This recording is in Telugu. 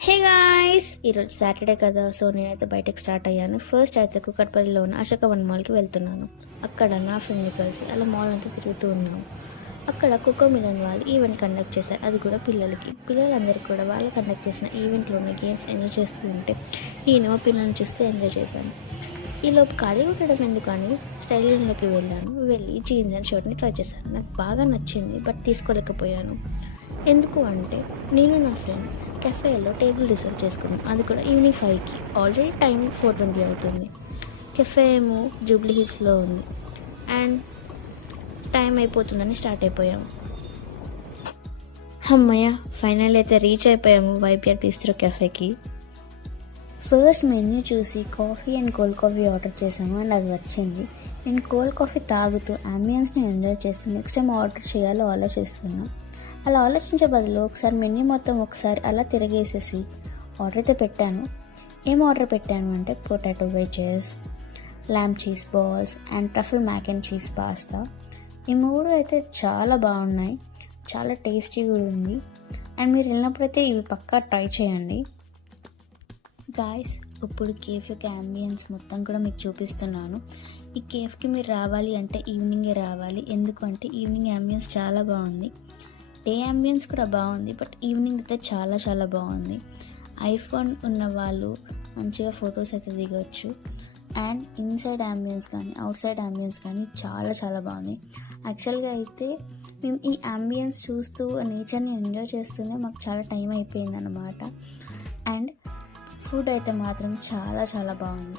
హే గాయ్స్, ఈరోజు సాటర్డే కదా. సో నేనైతే బయటకు స్టార్ట్ అయ్యాను. ఫస్ట్ అయితే కుక్కట్పల్లిలో ఉన్న అశోక వన్ మాల్కి వెళ్తున్నాను. అక్కడ నా ఫ్రెండ్ని కలిసి అలా మాల్ అంతా తిరుగుతూ ఉన్నాము. అక్కడ కుక్కో మిలన్ వాళ్ళు ఈవెంట్ కండక్ట్ చేశారు, అది కూడా పిల్లలకి. పిల్లలందరికీ కూడా వాళ్ళు కండక్ట్ చేసిన ఈవెంట్లో ఉన్న గేమ్స్ ఎంజాయ్ చేస్తూ ఉంటే నేను పిల్లల్ని చూస్తూ ఎంజాయ్ చేశాను. ఈలోపు ఖాళీ ఉండడం ఎందుకని స్టైల్ రూమ్లోకి వెళ్ళి జీన్స్ అండ్ షర్ట్ని ట్రై చేశాను. నాకు బాగా నచ్చింది, బట్ తీసుకోలేకపోయాను. ఎందుకు అంటే నేను నా ఫ్రెండ్ కెఫేలో టేబుల్ రిజర్వ్ చేసుకున్నాం, అది కూడా ఈవినింగ్ 5కి. ఆల్రెడీ టైం 4:20 అవుతుంది. కెఫే ఏమో జూబ్లీ హిల్స్లో ఉంది అండ్ టైం అయిపోతుందని స్టార్ట్ అయిపోయాము. అమ్మయ్య, ఫైనల్ అయితే రీచ్ అయిపోయాము వైపిఆర్ బిస్ట్రో కెఫేకి. ఫస్ట్ మెన్యూ చూసి coffee and cold coffee order చేశాము అండ్ అది వచ్చింది. నేను కోల్డ్ కాఫీ తాగుతూ అంబియన్స్ని ఎంజాయ్ చేస్తూ నెక్స్ట్ టైం ఆర్డర్ చేయాలో ఆలోచిస్తున్నాను. అలా ఆలోచించే బదులు ఒకసారి మెన్యూ మొత్తం ఒకసారి అలా తిరిగేసేసి ఆర్డర్ అయితే పెట్టాను. ఏం ఆర్డర్ పెట్టాను అంటే potato wedges, lamb cheese balls and truffle mac and cheese pasta. ఈ మూడు అయితే చాలా బాగున్నాయి, చాలా టేస్టీ కూడా ఉంది. అండ్ మీరు వెళ్ళినప్పుడైతే ఇవి పక్కా ట్రై చేయండి. గాయ్స్, ఇప్పుడు కేఫ్ యొక్క అంబియన్స్ మొత్తం కూడా మీకు చూపిస్తున్నాను. ఈ కేఫ్కి మీరు రావాలి అంటే ఈవినింగే రావాలి, ఎందుకంటే ఈవినింగ్ అంబియన్స్ చాలా బాగుంది. డే అంబియన్స్ కూడా బాగుంది, బట్ ఈవినింగ్ అయితే చాలా చాలా బాగుంది. ఐఫోన్ ఉన్న వాళ్ళు మంచిగా ఫొటోస్ అయితే దిగొచ్చు. అండ్ ఇన్సైడ్ అంబియన్స్ కానీ అవుట్ సైడ్ అంబియన్స్ కానీ చాలా చాలా బాగుంది. యాక్చువల్గా అయితే మేము ఈ అంబియన్స్ చూస్తూ నేచర్ని ఎంజాయ్ చేస్తూనే మాకు చాలా టైం అయిపోయింది అన్నమాట. అండ్ ఫుడ్ అయితే మాత్రం చాలా చాలా బాగుంది.